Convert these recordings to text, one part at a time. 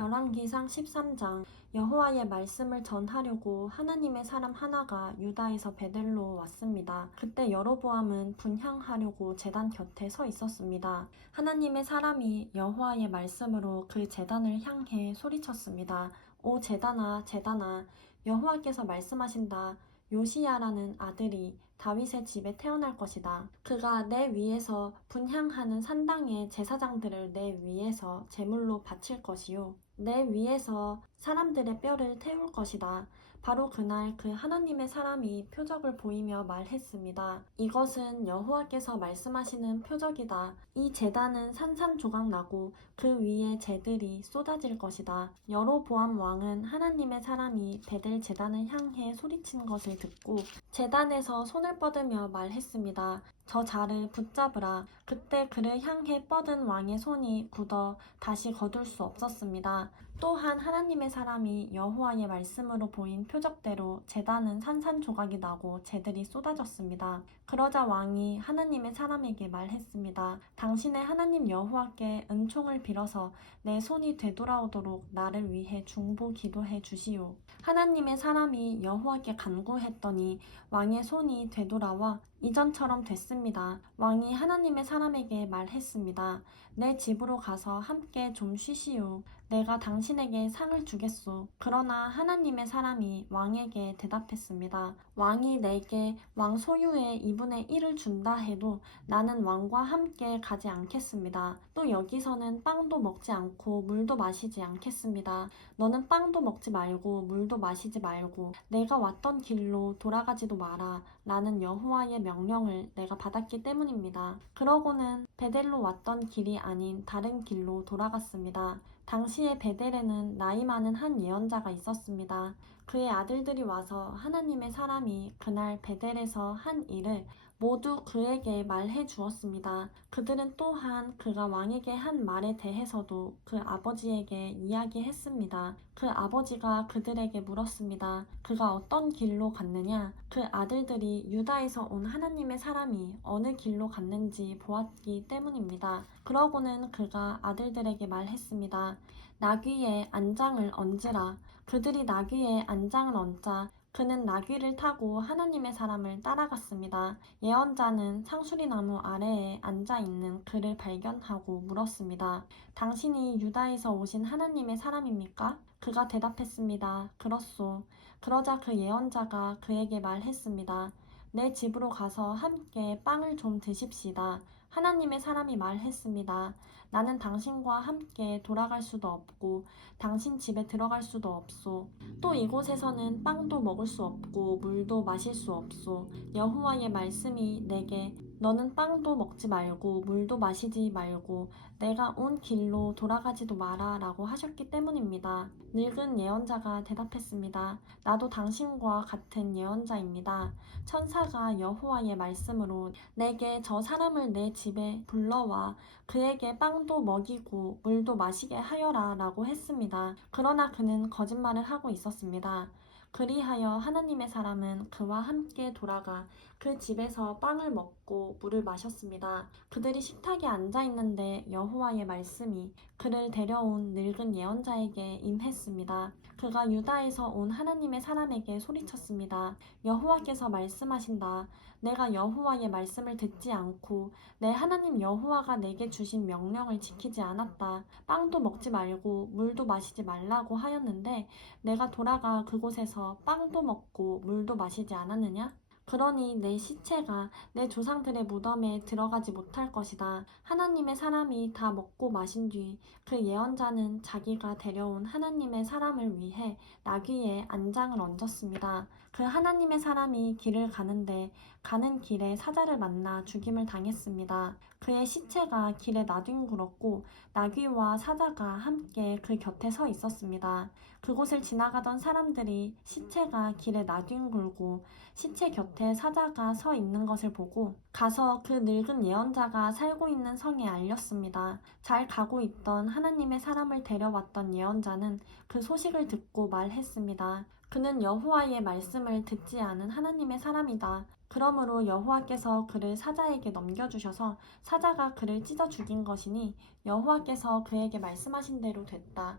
열왕기상 13장. 여호와의 말씀을 전하려고 하나님의 사람 하나가 유다에서 베델로 왔습니다. 그때 여로보암은 분향하려고 제단 곁에 서 있었습니다. 하나님의 사람이 여호와의 말씀으로 그 제단을 향해 소리쳤습니다. 오 제단아, 제단아, 여호와께서 말씀하신다. 요시야라는 아들이 다윗의 집에 태어날 것이다. 그가 내 위에서 분향하는 산당의 제사장들을 내 위에서 제물로 바칠 것이요, 내 위에서 사람들의 뼈를 태울 것이다. 바로 그날 그 하나님의 사람이 표적을 보이며 말했습니다. 이것은 여호와께서 말씀하시는 표적이다. 이 제단은 산산조각 나고 그 위에 재들이 쏟아질 것이다. 여로보암 왕은 하나님의 사람이 베델 제단을 향해 소리친 것을 듣고 제단에서 손을 뻗으며 말했습니다. 저 자를 붙잡으라. 그때 그를 향해 뻗은 왕의 손이 굳어 다시 거둘 수 없었습니다. 또한 하나님의 사람이 여호와의 말씀으로 보인 표적대로 제단은 산산조각이 나고 재들이 쏟아졌습니다. 그러자 왕이 하나님의 사람에게 말했습니다. 당신의 하나님 여호와께 은총을 빌어서 내 손이 되돌아오도록 나를 위해 중보 기도해 주시오. 하나님의 사람이 여호와께 간구했더니 왕의 손이 되돌아와 이전처럼 됐습니다. 왕이 하나님의 사람에게 말했습니다. 내 집으로 가서 함께 좀 쉬시오. 내가 당신에게 상을 주겠소. 그러나 하나님의 사람이 왕에게 대답했습니다. 왕이 내게 왕 소유의 2분의 1을 준다 해도 나는 왕과 함께 가지 않겠습니다. 또 여기서는 빵도 먹지 않고 물도 마시지 않겠습니다. 너는 빵도 먹지 말고 물도 마시지 말고 내가 왔던 길로 돌아가지도 마라. 라는 여호와의 명령을 내가 받았기 때문입니다. 그러고는 베델로 왔던 길이 아닌 다른 길로 돌아갔습니다. 당시에 베델에는 나이 많은 한 예언자가 있었습니다. 그의 아들들이 와서 하나님의 사람이 그날 베델에서 한 일을 모두 그에게 말해 주었습니다. 그들은 또한 그가 왕에게 한 말에 대해서도 그 아버지에게 이야기했습니다. 그 아버지가 그들에게 물었습니다. 그가 어떤 길로 갔느냐? 그 아들들이 유다에서 온 하나님의 사람이 어느 길로 갔는지 보았기 때문입니다. 그러고는 그가 아들들에게 말했습니다. 나귀에 안장을 얹으라. 그들이 나귀에 안장을 얹자 그는 나귀를 타고 하나님의 사람을 따라갔습니다. 예언자는 상수리나무 아래에 앉아있는 그를 발견하고 물었습니다. 당신이 유다에서 오신 하나님의 사람입니까? 그가 대답했습니다. 그렇소. 그러자 그 예언자가 그에게 말했습니다. 내 집으로 가서 함께 빵을 좀 드십시다. 하나님의 사람이 말했습니다. 나는 당신과 함께 돌아갈 수도 없고 당신 집에 들어갈 수도 없소. 또 이곳에서는 빵도 먹을 수 없고 물도 마실 수 없소. 여호와의 말씀이 내게 너는 빵도 먹지 말고 물도 마시지 말고 내가 온 길로 돌아가지도 마라 라고 하셨기 때문입니다. 늙은 예언자가 대답했습니다. 나도 당신과 같은 예언자입니다. 천사가 여호와의 말씀으로 내게 저 사람을 내 집에 불러와 그에게 빵도 먹이고 물도 마시게 하여라 라고 했습니다. 그러나 그는 거짓말을 하고 있었습니다. 그리하여 하나님의 사람은 그와 함께 돌아가 그 집에서 빵을 먹고 물을 마셨습니다. 그들이 식탁에 앉아 있는데 여호와의 말씀이 그를 데려온 늙은 예언자에게 임했습니다. 그가 유다에서 온 하나님의 사람에게 소리쳤습니다. 여호와께서 말씀하신다. 내가 여호와의 말씀을 듣지 않고 내 하나님 여호와가 내게 주신 명령을 지키지 않았다. 빵도 먹지 말고 물도 마시지 말라고 하였는데 내가 돌아가 그곳에서 빵도 먹고 물도 마시지 않았느냐? 그러니 내 시체가 내 조상들의 무덤에 들어가지 못할 것이다. 하나님의 사람이 다 먹고 마신 뒤 그 예언자는 자기가 데려온 하나님의 사람을 위해 나귀에 안장을 얹었습니다. 그 하나님의 사람이 길을 가는데 가는 길에 사자를 만나 죽임을 당했습니다. 그의 시체가 길에 나뒹굴었고 나귀와 사자가 함께 그 곁에 서 있었습니다. 그곳을 지나가던 사람들이 시체가 길에 나뒹굴고 시체 곁에 사자가 서 있는 것을 보고 가서 그 늙은 예언자가 살고 있는 성에 알렸습니다. 잘 가고 있던 하나님의 사람을 데려왔던 예언자는 그 소식을 듣고 말했습니다. 그는 여호와의 말씀을 듣지 않은 하나님의 사람이다. 그러므로 여호와께서 그를 사자에게 넘겨주셔서 사자가 그를 찢어 죽인 것이니 여호와께서 그에게 말씀하신 대로 됐다.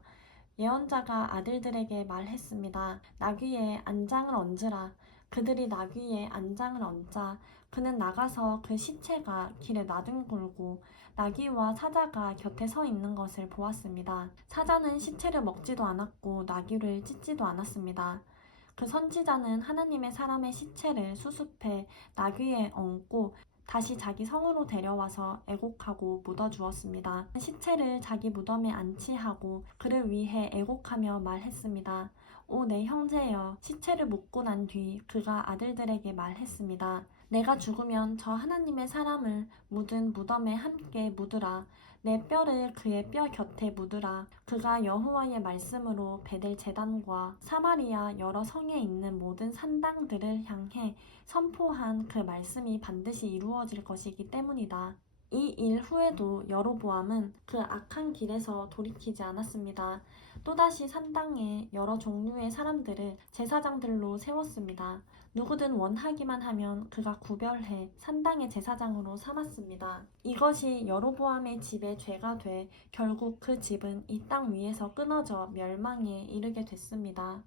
예언자가 아들들에게 말했습니다. 나귀에 안장을 얹으라. 그들이 나귀에 안장을 얹자 그는 나가서 그 시체가 길에 나뒹굴고 나귀와 사자가 곁에 서 있는 것을 보았습니다. 사자는 시체를 먹지도 않았고 나귀를 찢지도 않았습니다. 그 선지자는 하나님의 사람의 시체를 수습해 나귀에 얹고 다시 자기 성으로 데려와서 애곡하고 묻어주었습니다. 시체를 자기 무덤에 안치하고 그를 위해 애곡하며 말했습니다. 오, 내 형제여. 시체를 묻고 난 뒤 그가 아들들에게 말했습니다. 내가 죽으면 저 하나님의 사람을 묻은 무덤에 함께 묻으라. 내 뼈를 그의 뼈 곁에 묻으라. 그가 여호와의 말씀으로 베델 제단과 사마리아 여러 성에 있는 모든 산당들을 향해 선포한 그 말씀이 반드시 이루어질 것이기 때문이다. 이 일 후에도 여로보암은 그 악한 길에서 돌이키지 않았습니다. 또다시 산당에 여러 종류의 사람들을 제사장들로 세웠습니다. 누구든 원하기만 하면 그가 구별해 산당의 제사장으로 삼았습니다. 이것이 여로보암의 집의 죄가 돼 결국 그 집은 이 땅 위에서 끊어져 멸망에 이르게 됐습니다.